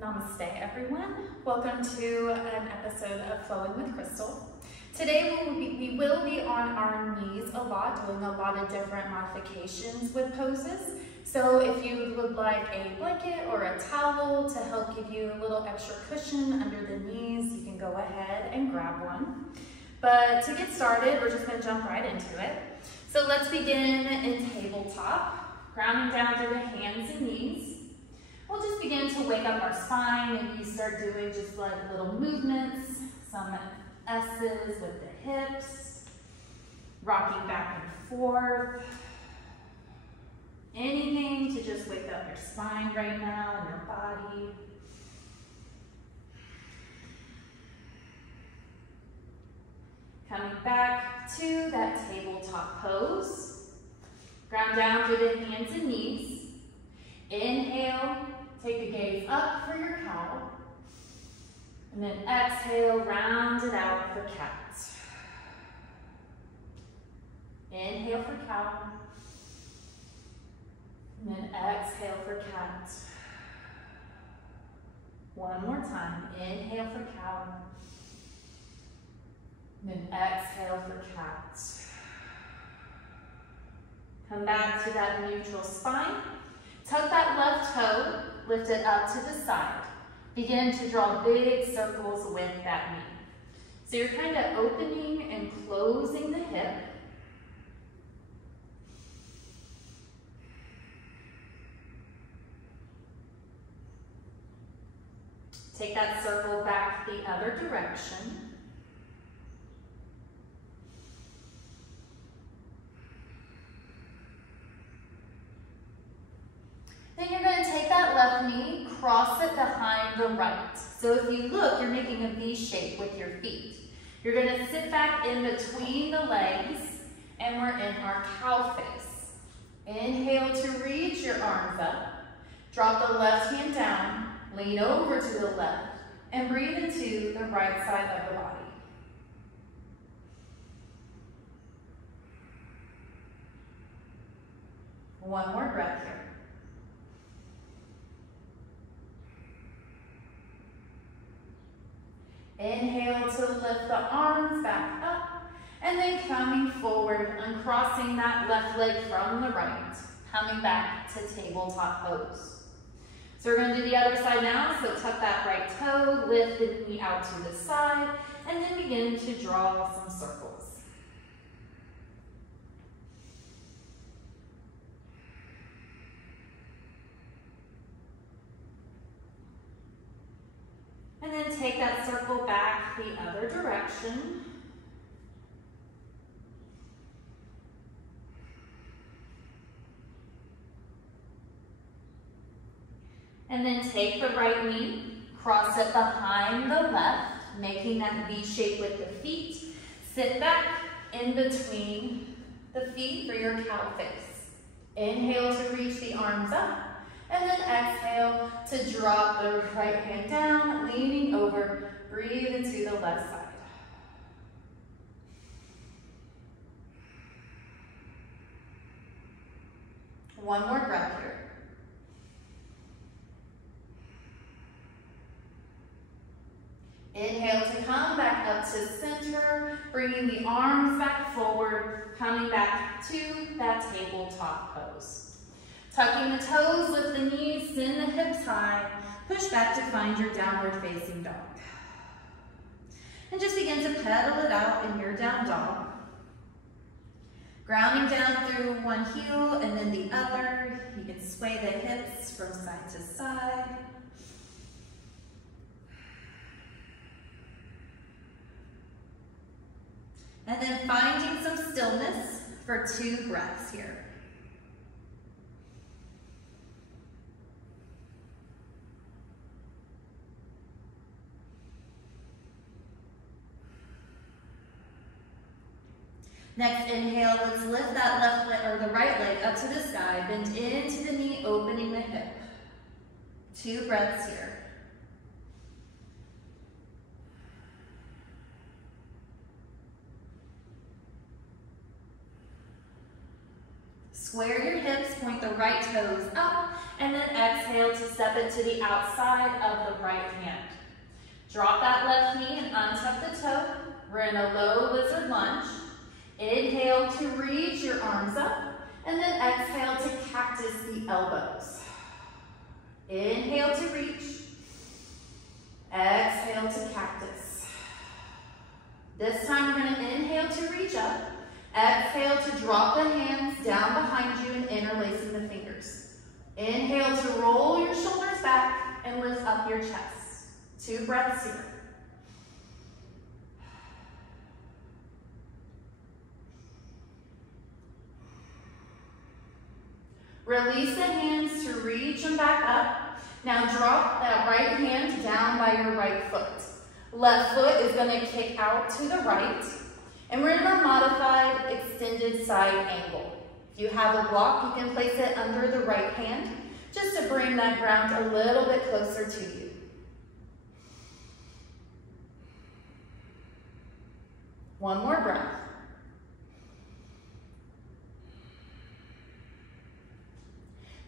Namaste everyone. Welcome to an episode of Flowing with Crystal. Today we will be on our knees a lot, doing a lot of different modifications with poses. So if you would like a blanket or a towel to help give you a little extra cushion under the knees, you can go ahead and grab one. But to get started, we're just going to jump right into it. So let's begin in tabletop, grounding down to the hands and knees. We'll just begin to wake up our spine. Maybe you start doing just like little movements, some S's with the hips, rocking back and forth. Anything to just wake up your spine right now and your body. Coming back to that tabletop pose. Ground down through the hands and knees. Inhale. Take the gaze up for your cow, and then exhale, round it out for cat. Inhale for cow, and then exhale for cat. One more time, inhale for cow, and then exhale for cat. Come back to that neutral spine. Tuck that left toe, lift it up to the side. Begin to draw big circles with that knee. So you're kind of opening and closing the hip. Take that circle back the other direction. Then you're going to take that left knee, cross it behind the right. So if you look, you're making a V shape with your feet. You're going to sit back in between the legs, and we're in our cow face. Inhale to reach your arms up. Drop the left hand down, lean over to the left, and breathe into the right side of the body. One more breath here. Inhale to lift the arms back up, and then coming forward, uncrossing that left leg from the right, coming back to tabletop pose. So we're going to do the other side now, so tuck that right toe, lift the knee out to the side, and then begin to draw some circles. And then take that circle back the other direction. And then take the right knee, cross it behind the left, making that V shape with the feet. Sit back in between the feet for your cow face. Inhale to reach the arms up. And then exhale to drop the right hand down, leaning over, breathe into the left side. One more breath here. Inhale to come back up to center, bringing the arms back forward, coming back to that tabletop pose. Tucking the toes, lift the knees, send the hips high, push back to find your downward facing dog. And just begin to pedal it out in your down dog. Grounding down through one heel and then the other. You can sway the hips from side to side. And then finding some stillness for 2 breaths here. Next inhale, let's lift that left leg or the right leg up to the sky, bend into the knee, opening the hip. 2 breaths here. Square your hips, point the right toes up, and then exhale. exhale to step it to the outside of the right hand. Drop that left knee and untuck the toe. We're in a low lizard lunge. Inhale to reach your arms up, and then exhale to cactus the elbows. Inhale to reach. Exhale to cactus. This time we're going to inhale to reach up. Exhale to drop the hands down behind you and interlacing the fingers. Inhale to roll your shoulders back and lift up your chest. 2 breaths here. Release the hands to reach them back up. Now drop that right hand down by your right foot. Left foot is going to kick out to the right. And we're in our modified extended side angle. If you have a block, you can place it under the right hand just to bring that ground a little bit closer to you. One more breath.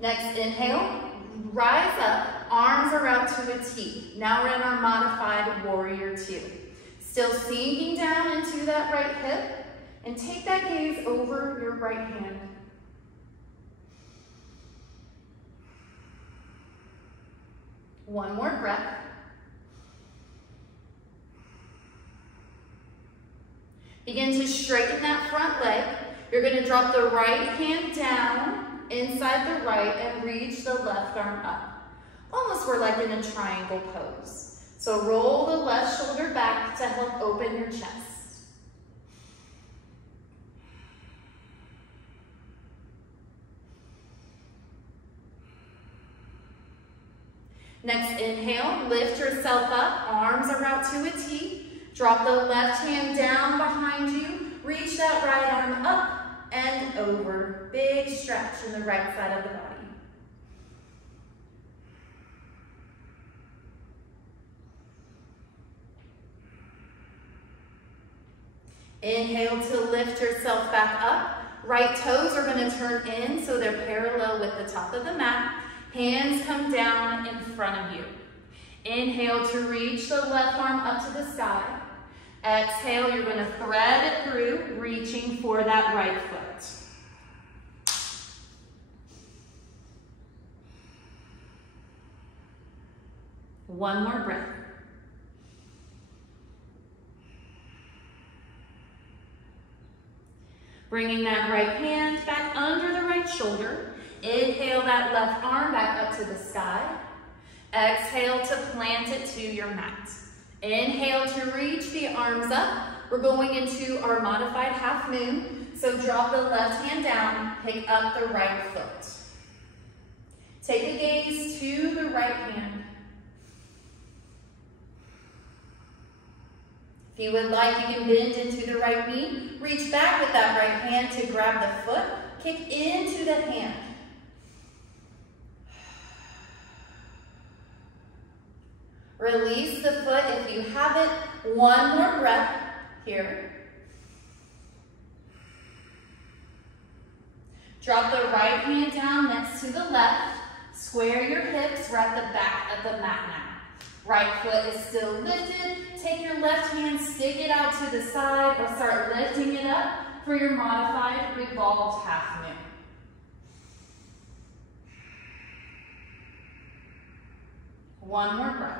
Next inhale, rise up, arms are out to a T. Now we're in our modified warrior 2. Still sinking down into that right hip, and take that gaze over your right hand. One more breath. Begin to straighten that front leg. You're going to drop the right hand down inside the right and reach the left arm up. Almost we're like in a triangle pose. So roll the left shoulder back to help open your chest. Next inhale, lift yourself up, arms are out to a T. Drop the left hand down behind you, reach that right arm up and over. Big stretch in the right side of the body. Inhale to lift yourself back up. Right toes are going to turn in so they're parallel with the top of the mat. Hands come down in front of you. Inhale to reach the left arm up to the sky. Exhale, you're going to thread it through, reaching for that right foot. One more breath. Bringing that right hand back under the right shoulder. Inhale that left arm back up to the sky. Exhale to plant it to your mat. Inhale to reach the arms up. We're going into our modified half moon. So drop the left hand down, pick up the right foot. Take a gaze to the right hand. If you would like, you can bend into the right knee. Reach back with that right hand to grab the foot. Kick into the hand. Release the foot if you have it. One more breath here. Drop the right hand down next to the left. Square your hips. We're at the back of the mat now. Right foot is still lifted. Take your left hand, stick it out to the side, or start lifting it up for your modified revolved half moon. One more breath.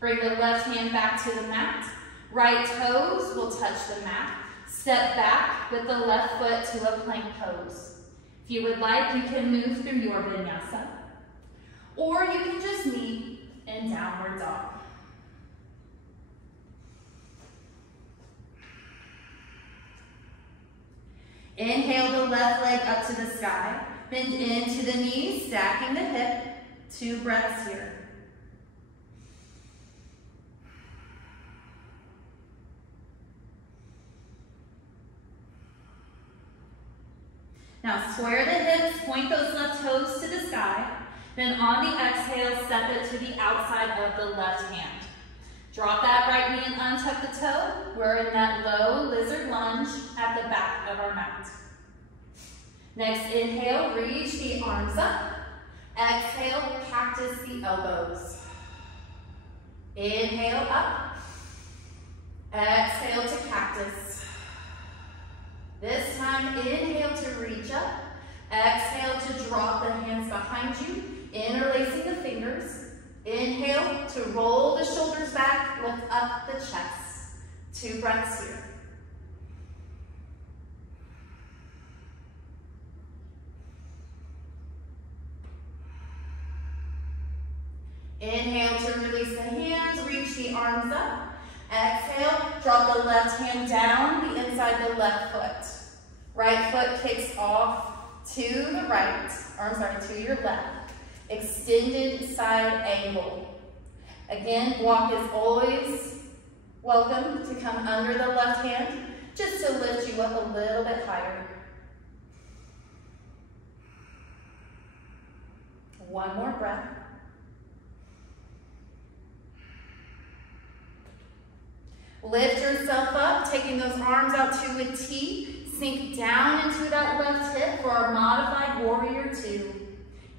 Bring the left hand back to the mat. Right toes will touch the mat. Step back with the left foot to a plank pose. If you would like, you can move through your vinyasa, or you can just meet in downward dog. Inhale the left leg up to the sky. Bend into the knees, stacking the hip. 2 breaths here. Now square the hips, point those left toes to the sky. Then on the exhale, step it to the outside of the left hand. Drop that right knee and untuck the toe. We're in that low lizard lunge at the back of our mat. Next, inhale, reach the arms up. Exhale, cactus the elbows. Inhale, up. Exhale to cactus. This time, inhale to reach up. Exhale to drop the hands behind you, interlacing the fingers. Inhale to roll the shoulders back, lift up the chest. 2 breaths here. Inhale to release the hands, reach the arms up. Exhale, drop the left hand down the inside the left foot. Right foot kicks off to the right, to your left. Extended side angle. Again, block is always welcome to come under the left hand, just to lift you up a little bit higher. 1 more breath. Lift yourself up, taking those arms out to a T. Sink down into that left hip for our modified warrior 2.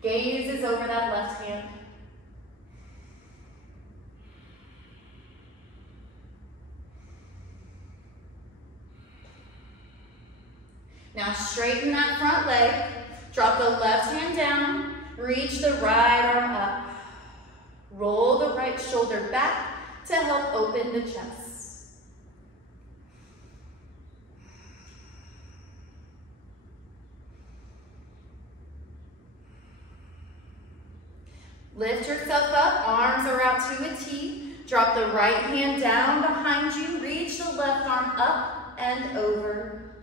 Gaze is over that left hand. Now straighten that front leg. Drop the left hand down. Reach the right arm up. Roll the right shoulder back to help open the chest. Lift yourself up, arms are out to a T. Drop the right hand down behind you. Reach the left arm up and over.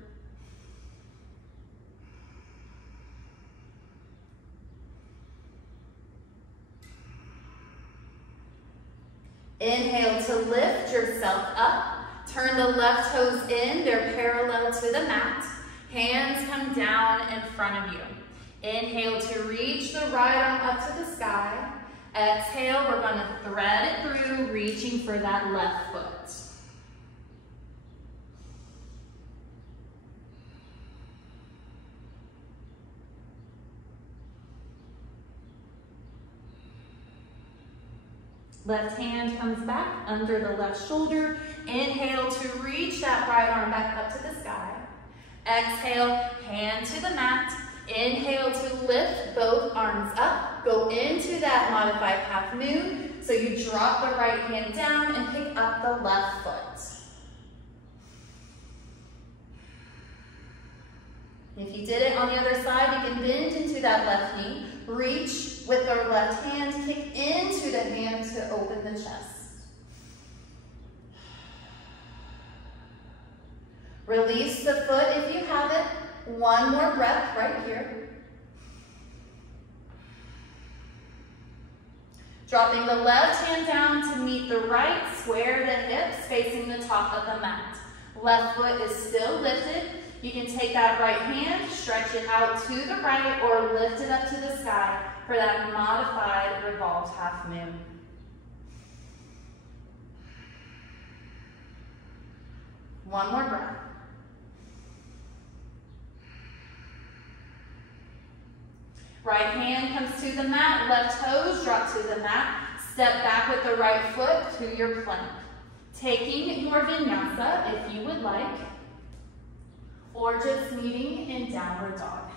Inhale to lift yourself up. Turn the left toes in, they're parallel to the mat. Hands come down in front of you. Inhale to reach the right arm up to the sky. Exhale, we're going to thread it through, reaching for that left foot. Left hand comes back under the left shoulder. Inhale to reach that right arm back up to the sky. Exhale, hand to the mat. Inhale to lift both arms up. Go into that modified half moon. So you drop the right hand down and pick up the left foot. If you did it on the other side, you can bend into that left knee. Reach with our left hand, kick into the hand to open the chest. Release the foot if you have it. 1 more breath right here. Dropping the left hand down to meet the right, square the hips, facing the top of the mat. Left foot is still lifted. You can take that right hand, stretch it out to the right, or lift it up to the sky for that modified revolved half moon. One more breath. Right hand comes to the mat, left toes drop to the mat. Step back with the right foot to your plank. Taking your vinyasa if you would like, or just meeting in downward dog.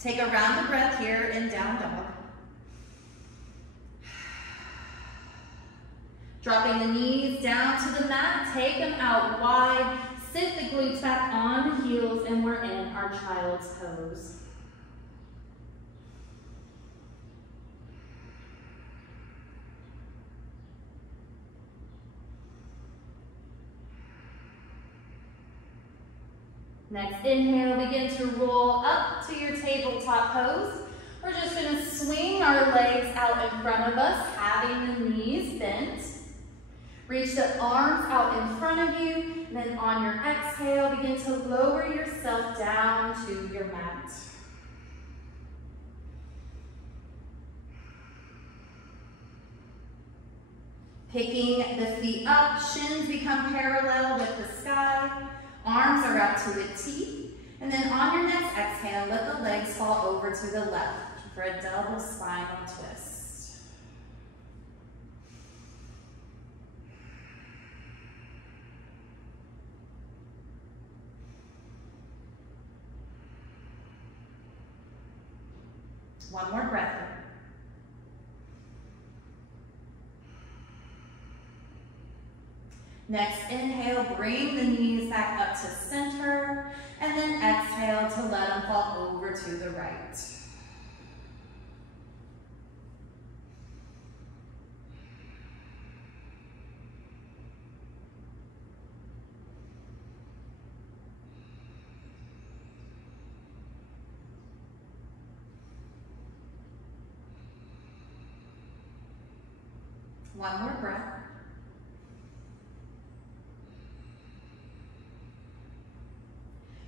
Take a round of breath here in down dog. Dropping the knees down to the mat, take them out wide. Sit the glutes back on the heels, and we're in our child's pose. Next inhale, begin to roll up to your tabletop pose. We're just going to swing our legs out in front of us, having the knees bent. Reach the arms out in front of you. And then on your exhale, begin to lower yourself down to your mat. Picking the feet up, shins become parallel with the sky. Arms are up to a T. And then on your next exhale, let the legs fall over to the left for a double spinal twist. One more breath. Next inhale, bring the knees back up to center, and then exhale to let them fall over to the right. One more breath.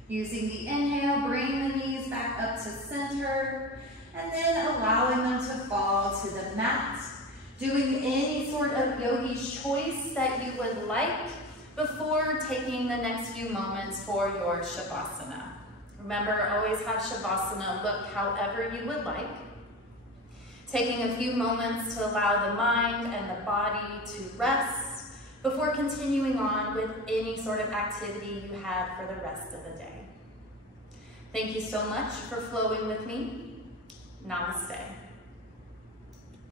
Using the inhale, bring the knees back up to center, and then allowing them to fall to the mat. Doing any sort of yogi's choice that you would like before taking the next few moments for your Shavasana. Remember, always have Shavasana look however you would like. Taking a few moments to allow the mind and the body to rest before continuing on with any sort of activity you had for the rest of the day. Thank you so much for flowing with me. Namaste.